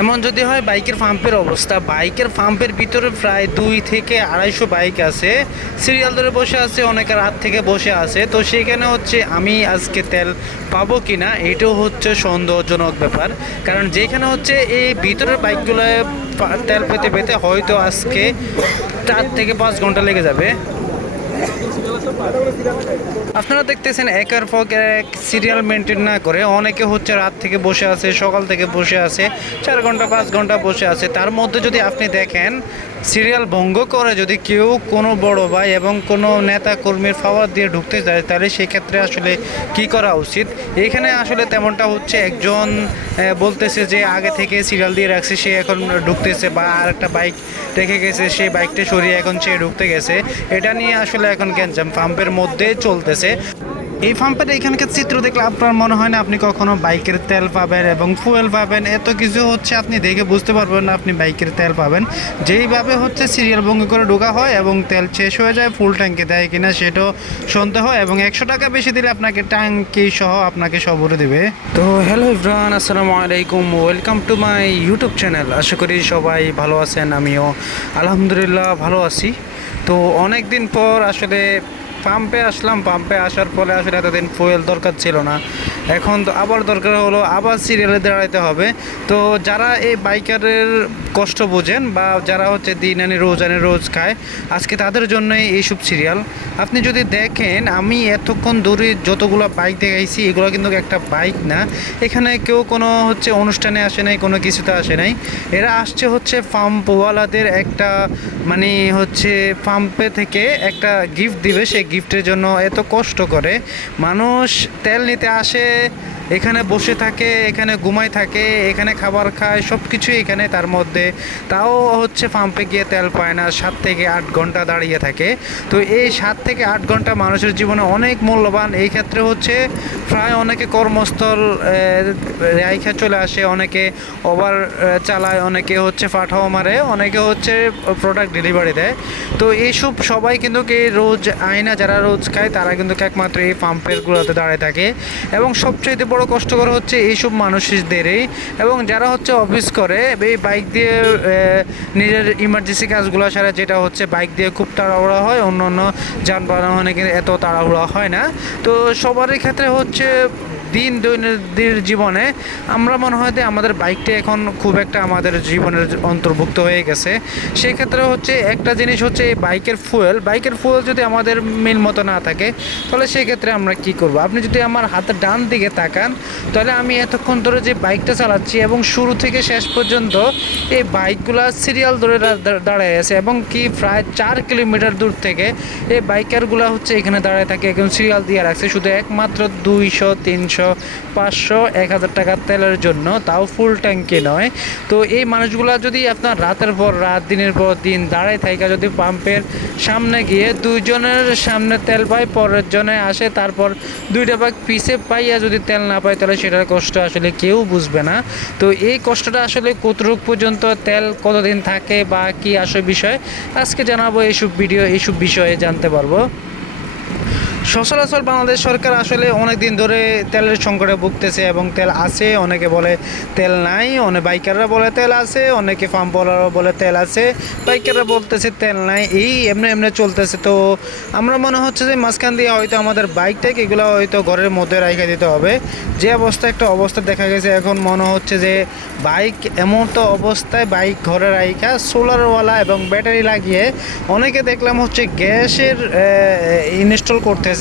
এমন যদি হয় বাইকের পাম্পের অবস্থা, বাইকের পাম্পের ভিতরে প্রায় 200 থেকে 250 বাইক আছে, সিরিয়াল ধরে বসে আছে, অনেকে রাত থেকে বসে আছে। তো সেখানে হচ্ছে আমি আজকে তেল পাবো কি না এটাও হচ্ছে সন্দেহজনক ব্যাপার। কারণ যেখানে হচ্ছে এই ভিতরের বাইকগুলো তেল পেতে পেতে হয়তো আজকে 4 থেকে 5 ঘন্টা লেগে যাবে। আপনারা দেখতেছেন একের পর এক সিরিয়াল মেনটেন না করে অনেকে হচ্ছে রাত থেকে বসে আছে, সকাল থেকে বসে আছে, 4 ঘন্টা 5 ঘন্টা বসে আছে। তার মধ্যে যদি আপনি দেখেন সিরিয়াল ভঙ্গ করে যদি কেউ কোনো বড় ভাই এবং কোনো নেতা কর্মীর পাওয়ার দিয়ে ঢুকতে যায়, তাহলে সেক্ষেত্রে আসলে কি করা উচিত? এখানে আসলে তেমনটা হচ্ছে, একজন বলতেছে যে আগে থেকে সিরিয়াল দিয়ে রাখছে, সে এখন ঢুকতেছে, বা আর একটা বাইক রেখে গেছে, সেই বাইকটা সরিয়ে এখন সে ঢুকতে গেছে। এটা নিয়ে আসলে এখন গ্যাঞ্জাম পাম্পের মধ্যে চলতেছে। এই পাম্পের এখানকার চিত্র দেখলে আপনার মনে হয় না আপনি কখনো বাইকের তেল পাবেন এবং ফুয়েল পাবেন, এত কিছু হচ্ছে আপনি দেখে বুঝতে পারবেন না আপনি বাইকের তেল পাবেন। যেইভাবে হচ্ছে সিরিয়াল ভঙ্গি করে ঢোকা হয় এবং তেল শেষ হয়ে যায়, ফুল ট্যাঙ্কি দেয় কিনা সেটাও সন্দেহ হয়, এবং 100 টাকা বেশি দিলে আপনাকে ট্যাঙ্কি সহ আপনাকে সবরে দেবে। তো হ্যালো এভরিওয়ান, আসসালামু আলাইকুম, welcome to my YouTube channel. আশা করি সবাই ভালো আছেন, আমিও আলহামদুলিল্লাহ ভালো আছি। তো অনেক দিন পর আসলে পাম্পে আসলাম। পাম্পে আসার পরে আসলে এতদিন ফুয়েল দরকার ছিল না, এখন তো আবার দরকার হলো, আবার সিরিয়ালে দাঁড়াইতে হবে। তো যারা এই বাইকারের কষ্ট বোঝেন বা যারা হচ্ছে দিন আনি রোজ খায়, আজকে তাদের জন্যই এইসব সিরিয়াল। আপনি যদি দেখেন আমি এতক্ষণ দূরে যতগুলো বাইক দেখাইছি, এগুলো কিন্তু একটা বাইক না। এখানে কেউ কোনো হচ্ছে অনুষ্ঠানে আসে নাই, কোনো কিছুতে আসে নাই। এরা আসছে হচ্ছে পাম্পওয়ালাদের একটা মানে হচ্ছে পাম্পে থেকে একটা গিফট দিবে, সেই গিফটের জন্য এত কষ্ট করে মানুষ তেল নিতে আসে, এখানে বসে থাকে, এখানে ঘুমায় থাকে, এখানে খাবার খায়, সব কিছুই এখানে। তার মধ্যে তাও হচ্ছে পাম্পে গিয়ে তেল পায় না, 7 থেকে 8 ঘন্টা দাঁড়িয়ে থাকে। তো এই 7 থেকে 8 ঘন্টা মানুষের জীবনে অনেক মূল্যবান। এই ক্ষেত্রে হচ্ছে প্রায় অনেকে কর্মস্থল রাইখা চলে আসে, অনেকে ওভার চালায়, অনেকে হচ্ছে ফাটাও মারে, অনেকে হচ্ছে প্রোডাক্ট ডেলিভারি দেয়। তো এইসব সবাই কিন্তু রোজ আয়না, যারা রোজ খায় তারা কিন্তু একমাত্র এই পাম্পেরগুলোতে দাঁড়িয়ে থাকে। এবং সবচেয়ে বড় কষ্টকর হচ্ছে এইসব মানুষদেরই, এবং যারা হচ্ছে অফিস করে এই বাইক দিয়ে নিজের ইমার্জেন্সি কাজগুলো সারা, যেটা হচ্ছে বাইক দিয়ে খুব তাড়াহুড়া হয়, অন্য অন্য যানবাহনে কিন্তু এত তাড়াহুড়া হয় না। তো সবারই ক্ষেত্রে হচ্ছে দৈনন্দিন জীবনে আমরা মনে হয় যে আমাদের বাইকটা এখন খুব একটা আমাদের জীবনের অন্তর্ভুক্ত হয়ে গেছে। সেক্ষেত্রে হচ্ছে একটা জিনিস হচ্ছে বাইকের ফুয়েল যদি আমাদের মিল মতো না থাকে, তাহলে সেক্ষেত্রে আমরা কি করব? আপনি যদি আমার হাতের ডান দিকে তাকান, তাহলে আমি এতক্ষণ ধরে যে বাইকটা চালাচ্ছি এবং শুরু থেকে শেষ পর্যন্ত এই বাইকগুলো সিরিয়াল ধরে দাঁড়ায় আছে, এবং কি প্রায় 4 কিলোমিটার দূর থেকে এই বাইকারগুলো হচ্ছে এখানে দাঁড়ায় থাকে, এখন সিরিয়াল দিয়ে রাখছে শুধু একমাত্র 200 300 500 1000 টাকার তেলের জন্য, তাও ফুল ট্যাঙ্কি নয়। তো এই মানুষগুলা যদি আপনার রাতের পর রাত দিনের পর দিন দাঁড়ায় থাকে, যদি পাম্পের সামনে গিয়ে দুইজনের সামনে তেল পায়, পরের জনে আসে, তারপর 2টা ভাগ পিছে পাইয়া যদি তেল না পায়, তাহলে সেটার কষ্ট আসলে কেউ বুঝবে না। তো এই কষ্টটা আসলে কতটুকু পর্যন্ত তেল কতদিন থাকে বা কি আসে বিষয় আজকে জানাবো, এইসব বিষয়ে জানতে পারবো। সচরাচর বাংলাদেশ সরকার আসলে অনেক দিন ধরে তেলের সংকটে ভুগতেছে, এবং তেল আছে, অনেকে বলে তেল নাই, অনেক বাইকাররা বলে তেল আছে, অনেকে পাম্পওয়ালারা বলে তেল আছে, বাইকাররা বলতেছে তেল নাই, এই এমনি চলতেছে। তো আমরা মনে হচ্ছে যে মাঝখান দিয়ে হয়তো আমাদের বাইকটাকে এগুলো হয়তো ঘরের মধ্যে রাখা দিতে হবে। যে একটা অবস্থা দেখা গেছে, এখন মনে হচ্ছে যে বাইক এমন তো অবস্থায় বাইক ঘরে রাখা সোলারওয়ালা এবং ব্যাটারি লাগিয়ে, অনেকে দেখলাম হচ্ছে গ্যাসের ইনস্টল করতেছে,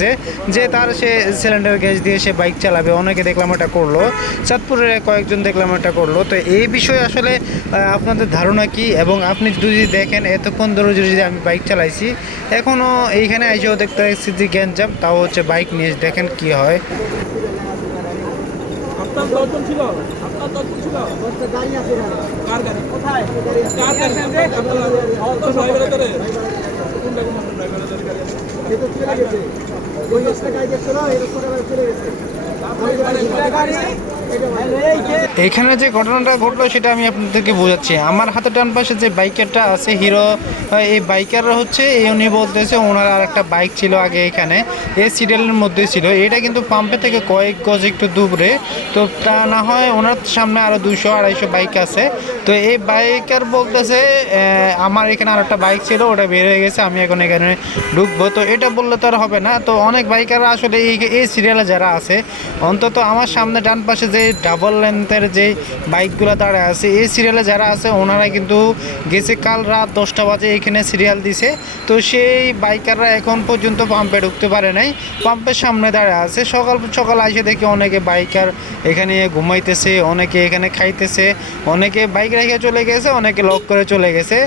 যে তার সে সিলিন্ডার গ্যাস দিয়ে সে বাইক চালাবে। অনেকে দেখলাম এটা করলো, চাঁদপুরের কয়েকজন দেখলাম এটা করলো। তো এই বিষয়ে আসলে আপনাদের ধারণা কি? এবং আপনি যদি দেখেন এতক্ষণ ধরে যদি আমি বাইক চালাইছি, এখনও এইখানে এসেও দেখতে পাচ্ছি যে গ্যাঞ্জাম, তাও হচ্ছে বাইক নিয়ে দেখেন কি হয়। আপনার দর্শন ছিল, আপনার দর্শন ছিল গাড়ি আছে, কার গাড়ি কোথায়, কার গাড়ি আপনার ড্রাইভারের ধরে কোন ড্রাইভারের গাড়ি এটা চলে গেছে, ওই রাস্তা গাড়ি দেখছো না, এই রাস্তা চলে গেছে, গাড়ি এখানে যে ঘটনাটা ঘটলো সেটা আমি আপনাদেরকে বোঝাচ্ছি। আমার হাতে ডান পাশে যে বাইকারটা আছে হিরো, এই বাইকাররা হচ্ছে উনি বলতেছে ওনার আর একটা বাইক ছিল আগে এখানে এই সিরিয়ালের মধ্যে ছিল। এটা কিন্তু পাম্পে থেকে কয়েক গজ একটু দূরে, তো তা না হয় ওনার সামনে আরও 200-250 বাইক আছে। তো এই বাইকার বলতেছে আমার এখানে আর একটা বাইক ছিল, ওটা বের হয়ে গেছে, আমি এখন এখানে ঢুকবো। তো এটা বললে তো আর হবে না। তো অনেক বাইকাররা আসলে এই সিরিয়ালে যারা আছে, অন্তত আমার সামনে ডান পাশে যে ডাবল লেন্থের যে বাইকগুলো দাঁড়ায় আছে এই সিরিয়ালে যারা আছে ওনারা কিন্তু গেছে কাল রাত 10টা বাজে এখানে সিরিয়াল দিছে। তো সেই বাইকাররা এখন পর্যন্ত পাম্পে ঢুকতে পারে নাই, পাম্পের সামনে দাঁড়ায় আছে। সকাল সকাল এসে দেখি অনেকে বাইকার এখানে ঘুমাইতেছে, অনেকে এখানে খাইতেছে, অনেকে বাইক রেখে চলে গেছে, অনেকে লক করে চলে গেছে।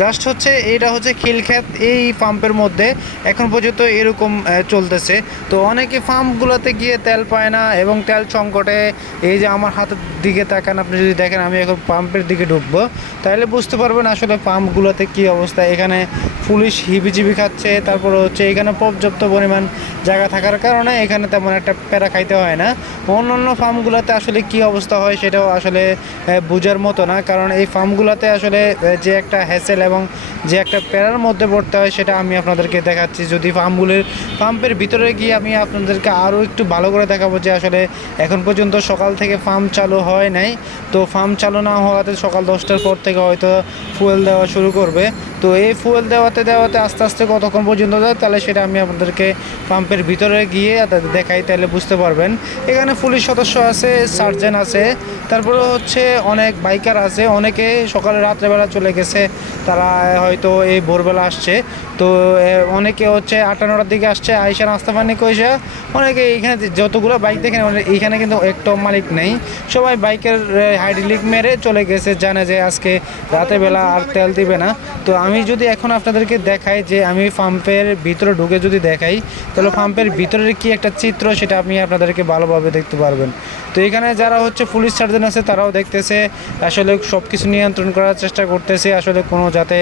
জাস্ট হচ্ছে এটা হচ্ছে খিলখ্যাত এই পাম্পের মধ্যে এখন পর্যন্ত এরকম চলতেছে। তো অনেকে পাম্পগুলোতে গিয়ে তেল পায় না এবং তেল সংকটে এই যে আমার হাতের দিকে তাকান, আপনি যদি দেখেন আমি এখন পাম্পের দিকে ঢুকবো তাহলে বুঝতে পারবেন আসলে পাম্পগুলোতে কী অবস্থা। এখানে পুলিশ হিবিজিবি খাচ্ছে, তারপরে হচ্ছে এখানে পর্যাপ্ত পরিমাণ জায়গা থাকার কারণে এখানে তেমন একটা প্যারা খাইতে হয় না। অন্যান্য ফার্মগুলোতে আসলে কী অবস্থা হয় সেটাও আসলে বোঝার মতো না, কারণ এই ফার্মগুলোতে আসলে যে একটা হ্যাসেল এবং যে একটা প্যারার মধ্যে পড়তে হয় সেটা আমি আপনাদেরকে দেখাচ্ছি। যদি পাম্পের ভিতরে গিয়ে আমি আপনাদেরকে আরও একটু ভালো করে দেখাবো যে আসলে এখন পর্যন্ত সকাল থেকে ফার্ম চালু হয় নাই। তো ফার্ম চালু না হওয়াতে সকাল 10টার পর থেকে হয়তো ফুয়েল দেওয়া শুরু করবে। তো এই ফুয়েল দেওয়াতে আস্তে আস্তে কতক্ষণ পর্যন্ত যায় তাহলে সেটা আমি আপনাদেরকে পাম্পের ভিতরে গিয়ে দেখাই, তাহলে বুঝতে পারবেন। এখানে পুলিশ সদস্য আছে, সার্জেন্ট আছে, তারপরে হচ্ছে অনেক বাইকার আছে। অনেকে সকালে রাত্রেবেলা চলে গেছে, তারা হয়তো এই ভোরবেলা আসছে। তো অনেকে হচ্ছে 8টা-9টার দিকে আসছে, আইসা নাস্তা পানি কইসা অনেকে এইখানে যতগুলো বাইক দেখেন এইখানে কিন্তু একটা মালিক নেই, সবাই বাইকের হাইড্রোলিক মেরে চলে গেছে, জানে যে আজকে রাতের বেলা আর তেল দিবে না। তো আমি যদি এখন আপনাদেরকে দেখাই যে আমি পাম্পের ভিতরে ঢুকে যদি দেখাই তাহলে পাম্পের ভিতরের কি একটা চিত্র সেটা আপনি আপনাদেরকে ভালোভাবে দেখতে পারবেন। তো এখানে যারা হচ্ছে পুলিশ সার্জন আছে তারাও দেখতেছে, আসলে সব কিছু নিয়ন্ত্রণ করার চেষ্টা করতেছে, আসলে কোনো যাতে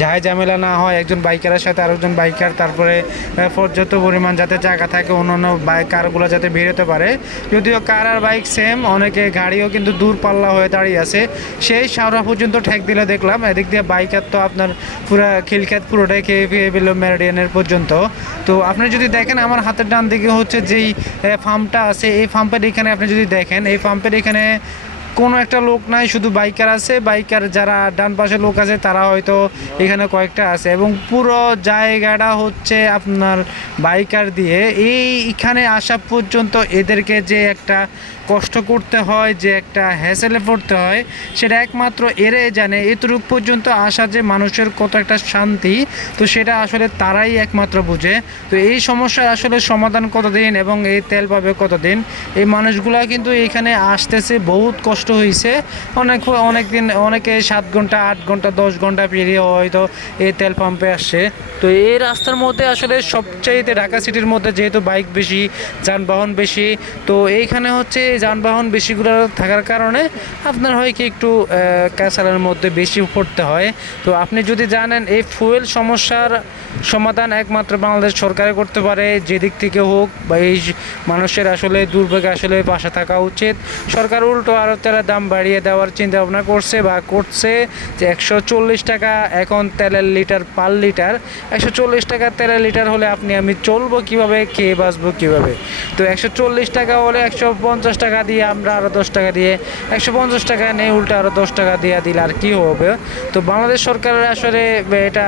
ঝামেলা না হয় একজন বাইকারের সাথে আরেকজন বাইকার, তারপরে পর্যাপ্ত পরিমাণ যাতে জায়গা থাকে অন্যান্য কারগুলো যাতে বেরোতে পারে। যদিও কার আর বাইক সেম, অনেকে গাড়িও কিন্তু দূর পাল্লা হয়ে দাঁড়িয়ে আছে, সেই শাওরা পর্যন্ত ঠেক দিলে দেখলাম। এদিক দিয়ে বাইকার তো আপনার পুরো খিলখ্যাত পুরোটাই খেয়ে পেল মেরিডিয়ানের পর্যন্ত। তো আপনি যদি দেখেন আমার হাতের ডান দিকে হচ্ছে যেই ফার্মটা আছে, এই পাম্পের এখানে আপনি যদি দেখেন এই পাম্পের এখানে কোনো একটা লোক নাই, শুধু বাইকার আছে। বাইকার যারা ডান পাশে লোক আছে তারা হয়তো এখানে কয়েকটা আছে এবং পুরো জায়গাটা হচ্ছে আপনার বাইকার দিয়ে। এইখানে আসা পর্যন্ত এদেরকে যে একটা কষ্ট করতে হয়, যে একটা হ্যাসেলে পড়তে হয়, সেটা একমাত্র এরাই জানে। এতটুকু পর্যন্ত আসা যে মানুষের কত একটা শান্তি, তো সেটা আসলে তারাই একমাত্র বুঝে। তো এই সমস্যার আসলে সমাধান কতদিন এবং এই তেল পাবে কতদিন, এই মানুষগুলা কিন্তু এইখানে আসতেছে বহুত কষ্ট হয়েছে। অনেক দিন অনেকে 7 ঘন্টা 8 ঘন্টা 10 ঘন্টা পেরিয়ে হয়তো এই তেল পাম্পে আসছে। তো এই রাস্তার মধ্যে আসলে সবচাইতে ঢাকা সিটির মধ্যে যেহেতু বাইক বেশি, যানবাহন বেশি, তো এইখানে হচ্ছে যানবাহন বেশিগুলো থাকার কারণে আপনার হয় কি একটু ক্যাসালের মধ্যে বেশি পড়তে হয়। তো আপনি যদি জানেন এই ফুয়েল সমস্যার সমাধান একমাত্র বাংলাদেশ সরকারে করতে পারে, যেদিক থেকে হোক, বা এই মানুষের আসলে দুর্ভোগে আসলে পাশে থাকা উচিত। সরকার উল্টো আরও তেলের দাম বাড়িয়ে দেওয়ার চিন্তা ভাবনা করছে বা করছে, যে 140 টাকা এখন তেলের লিটার পার লিটার। 140 টাকা তেলের লিটার হলে আমি চলবো কীভাবে, খেয়ে বাঁচবো কীভাবে? তো 140 টাকা হলে 150 টাকা দিয়ে আমরা আরও 10 টাকা দিয়ে 150 টাকা নেই, উল্টো আরও 10 টাকা দিয়ে দিলে আর কী হবে? তো বাংলাদেশ সরকারের আসলে এটা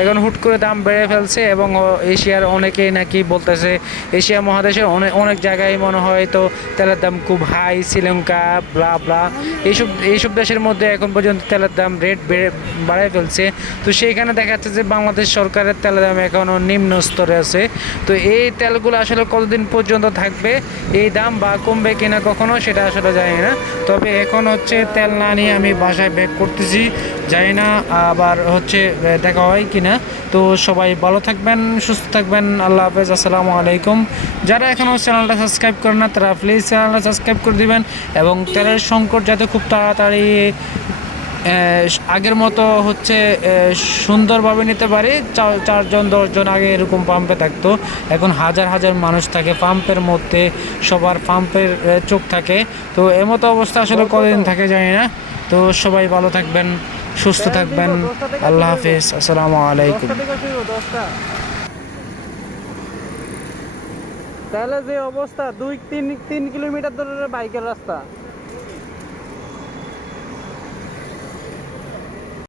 এখন হুট করে দাম বেড়ে ফেলছে এবং এশিয়ার অনেকেই নাকি বলতেছে এশিয়া মহাদেশের অনেক জায়গায় মনে হয় তো তেলের দাম খুব হাই, শ্রীলঙ্কা ব্লা ব্লা এইসব দেশের মধ্যে এখন পর্যন্ত তেলের দাম রেট বাড়ায় ফেলছে। তো সেইখানে দেখা যাচ্ছে যে বাংলাদেশ সরকারের তেলের দাম এখনও নিম্ন স্তরে আছে। তো এই তেলগুলো আসলে কতদিন পর্যন্ত থাকবে এই দাম, বা কমবে কিনা কখনো সেটা আসলে জানি না। তবে এখন হচ্ছে তেল না নিয়ে আমি বাসায় ব্যাক করতেছি, জানি না আবার হচ্ছে দেখা হয় কিনা। তো সবাই ভালো থাকবেন, সুস্থ থাকবেন, আল্লাহ হাফেজ, আসসালামু আলাইকুম। যারা এখনও চ্যানেলটা সাবস্ক্রাইব করেন না তারা প্লিজ চ্যানেলটা সাবস্ক্রাইব করে দিবেন এবং তেলের সংকট যাতে খুব তাড়াতাড়ি আগের মতো হচ্ছে সুন্দরভাবে নিতে পারি। চারজন 10জন আগে এরকম পাম্পে থাকতো, এখন হাজার হাজার মানুষ থাকে পাম্পের মধ্যে, সবার পাম্পের চোখ থাকে। তো এমতো অবস্থা আসলে কতদিন থাকে জানি না। তো সবাই ভালো থাকবেন, সুস্থ থাকবেন। আল্লাহ হাফিজ, আসসালামু আলাইকুম। তাহলে যে অবস্থা 2-3 কিলোমিটার ধরে বাইকের রাস্তা।